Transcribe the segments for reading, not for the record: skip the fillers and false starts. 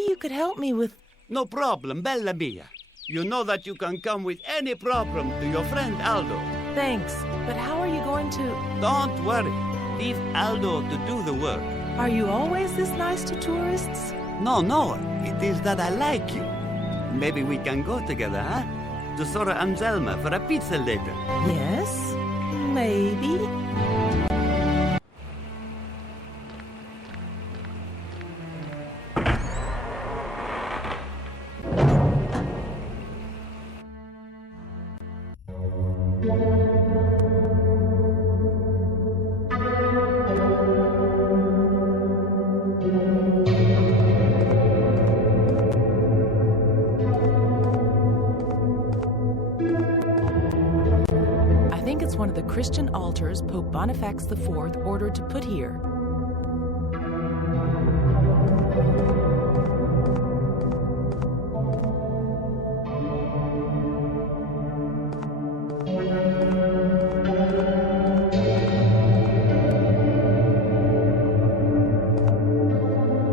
maybe you could help me with... No problem, Bella Mia. You know that you can come with any problem to your friend Aldo. Thanks, but how are you going to... Don't worry. Leave Aldo to do the work. Are you always this nice to tourists? No. It is that I like you. Maybe we can go together, huh? To Sora Anselma for a pizza later. Yes, maybe. One of the Christian altars Pope Boniface IV ordered to put here.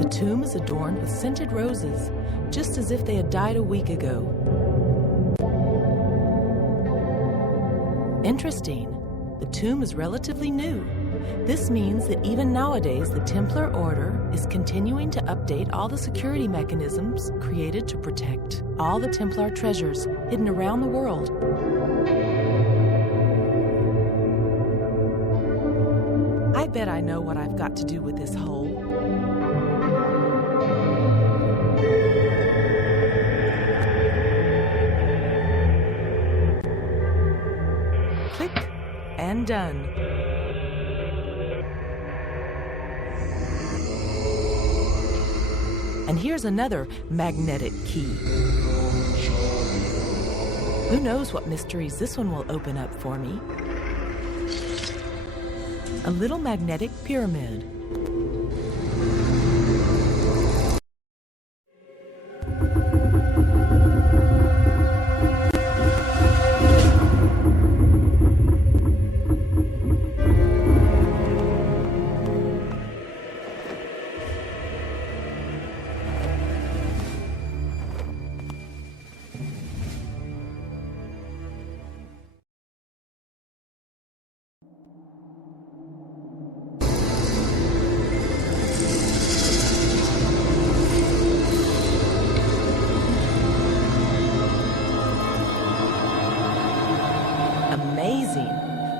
The tomb is adorned with scented roses, just as if they had died a week ago. Interesting. The tomb is relatively new. This means that even nowadays, the Templar Order is continuing to update all the security mechanisms created to protect all the Templar treasures hidden around the world. I bet I know what I've got to do with this hole. And done. And here's another magnetic key. Who knows what mysteries this one will open up for me? A little magnetic pyramid.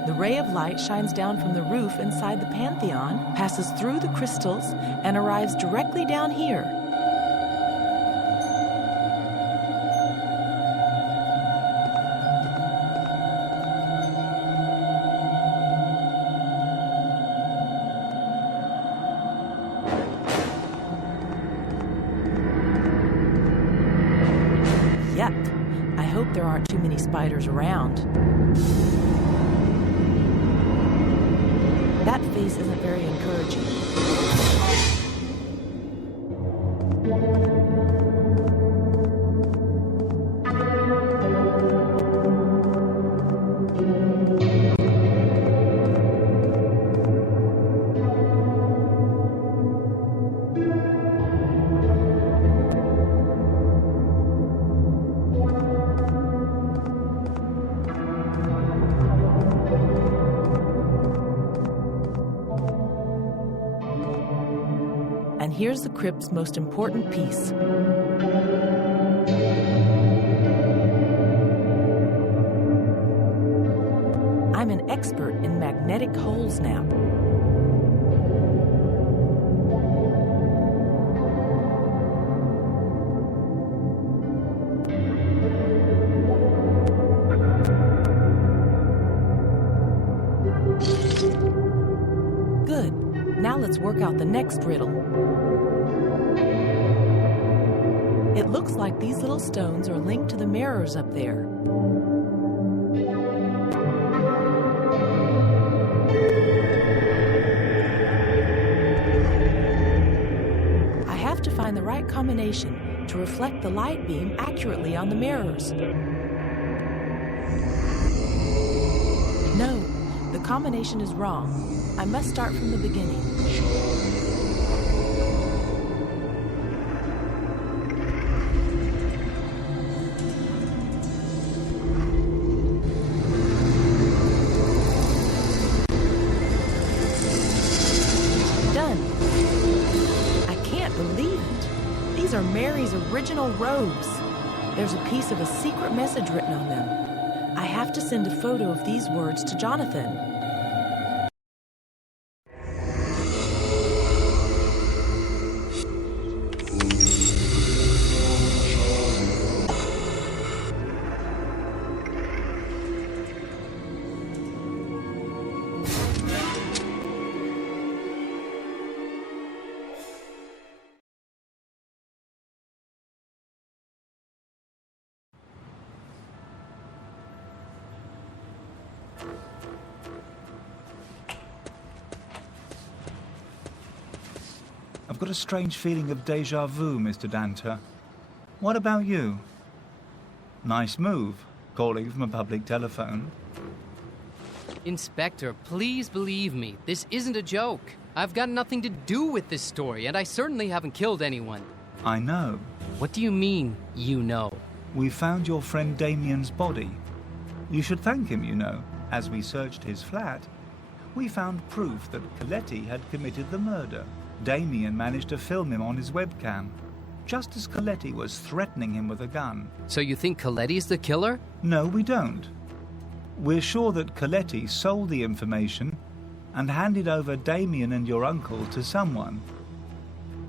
The ray of light shines down from the roof inside the Pantheon, passes through the crystals, and arrives directly down here. Yuck. I hope there aren't too many spiders around. That face isn't very encouraging. And here's the crypt's most important piece. I'm an expert in magnetic holes now. Good. Now let's work out the next riddle. It looks like these little stones are linked to the mirrors up there. I have to find the right combination to reflect the light beam accurately on the mirrors. No, the combination is wrong. I must start from the beginning. These are Mary's original robes. There's a piece of a secret message written on them. I have to send a photo of these words to Jonathan. I've got a strange feeling of déjà vu, Mr. Danter. What about you? Nice move, calling from a public telephone. Inspector, please believe me. This isn't a joke. I've got nothing to do with this story, and I certainly haven't killed anyone. I know. What do you mean, you know? We found your friend Damien's body. You should thank him, you know. As we searched his flat, we found proof that Coletti had committed the murder. Damien managed to film him on his webcam, just as Coletti was threatening him with a gun. So you think Coletti's the killer? No, we don't. We're sure that Coletti sold the information and handed over Damien and your uncle to someone.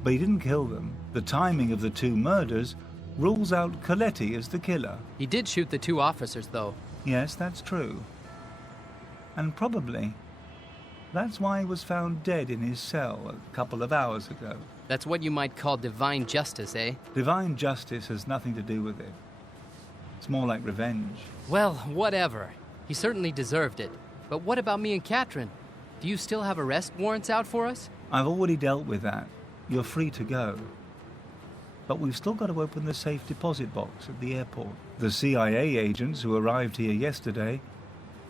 But he didn't kill them. The timing of the two murders rules out Coletti as the killer. He did shoot the two officers, though. Yes, that's true. And probably that's why he was found dead in his cell a couple of hours ago. That's what you might call divine justice, eh? Divine justice has nothing to do with it. It's more like revenge. Well, whatever. He certainly deserved it. But what about me and Katrin? Do you still have arrest warrants out for us? I've already dealt with that. You're free to go. But we've still got to open the safe deposit box at the airport. The CIA agents who arrived here yesterday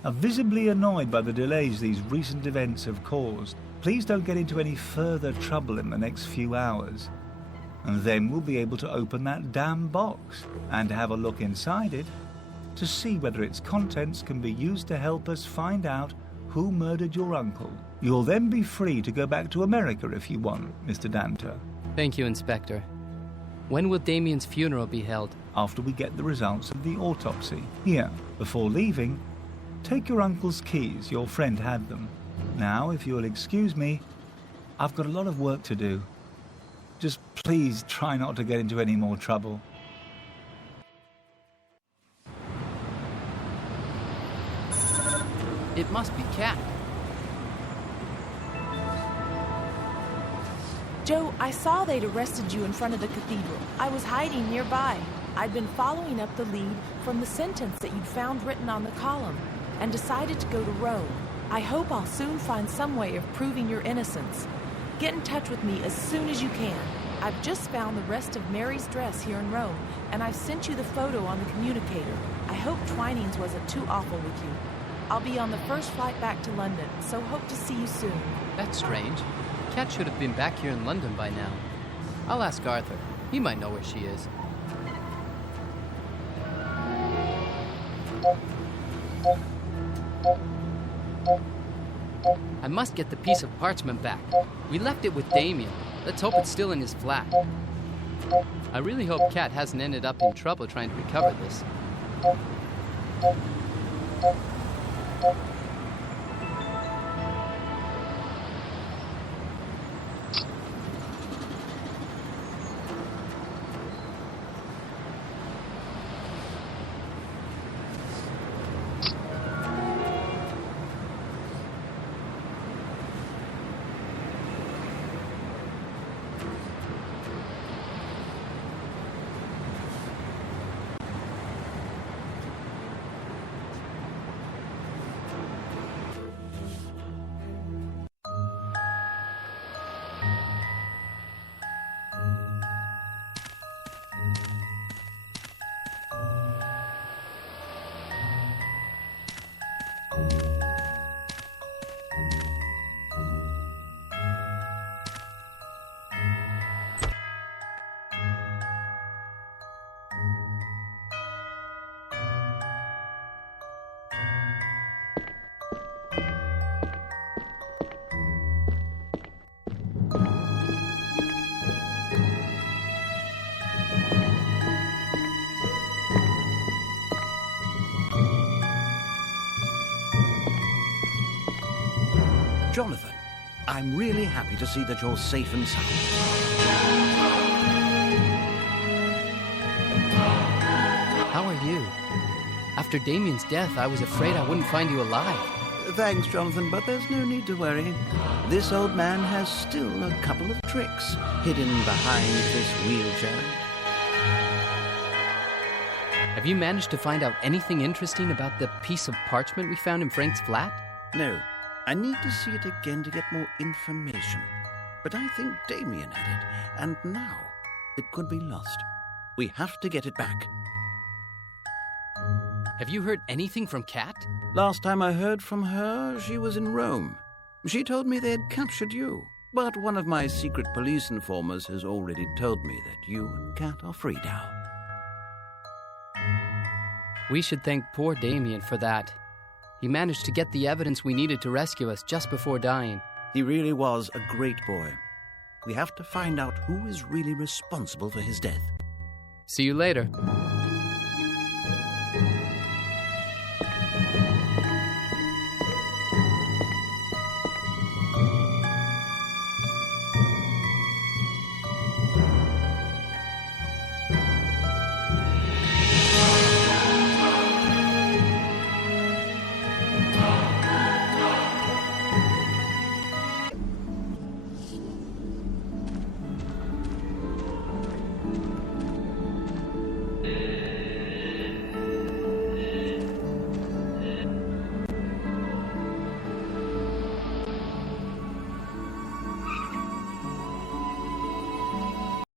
are visibly annoyed by the delays these recent events have caused. Please don't get into any further trouble in the next few hours. And then we'll be able to open that damn box and have a look inside it to see whether its contents can be used to help us find out who murdered your uncle. You'll then be free to go back to America if you want, Mr. Danter. Thank you, Inspector. When will Damien's funeral be held? After we get the results of the autopsy. Here, before leaving, take your uncle's keys. Your friend had them. Now, if you'll excuse me, I've got a lot of work to do. Just please try not to get into any more trouble. It must be Kat. Joe, I saw they'd arrested you in front of the cathedral. I was hiding nearby. I'd been following up the lead from the sentence that you'd found written on the column and decided to go to Rome. I hope I'll soon find some way of proving your innocence. Get in touch with me as soon as you can. I've just found the rest of Mary's dress here in Rome, and I've sent you the photo on the communicator. I hope Twining's wasn't too awful with you. I'll be on the first flight back to London, so hope to see you soon. That's strange. Kat should have been back here in London by now. I'll ask Arthur. He might know where she is. I must get the piece of parchment back. We left it with Damien. Let's hope it's still in his flat. I really hope Kat hasn't ended up in trouble trying to recover this. Jonathan, I'm really happy to see that you're safe and sound. How are you? After Damien's death, I was afraid I wouldn't find you alive. Thanks, Jonathan, but there's no need to worry. This old man has still a couple of tricks hidden behind this wheelchair. Have you managed to find out anything interesting about the piece of parchment we found in Frank's flat? No, I need to see it again to get more information. But I think Damien had it, and now it could be lost. We have to get it back. Have you heard anything from Kat? Last time I heard from her, she was in Rome. She told me they had captured you. But one of my secret police informers has already told me that you and Kat are free now. We should thank poor Damien for that. He managed to get the evidence we needed to rescue us just before dying. He really was a great boy. We have to find out who is really responsible for his death. See you later.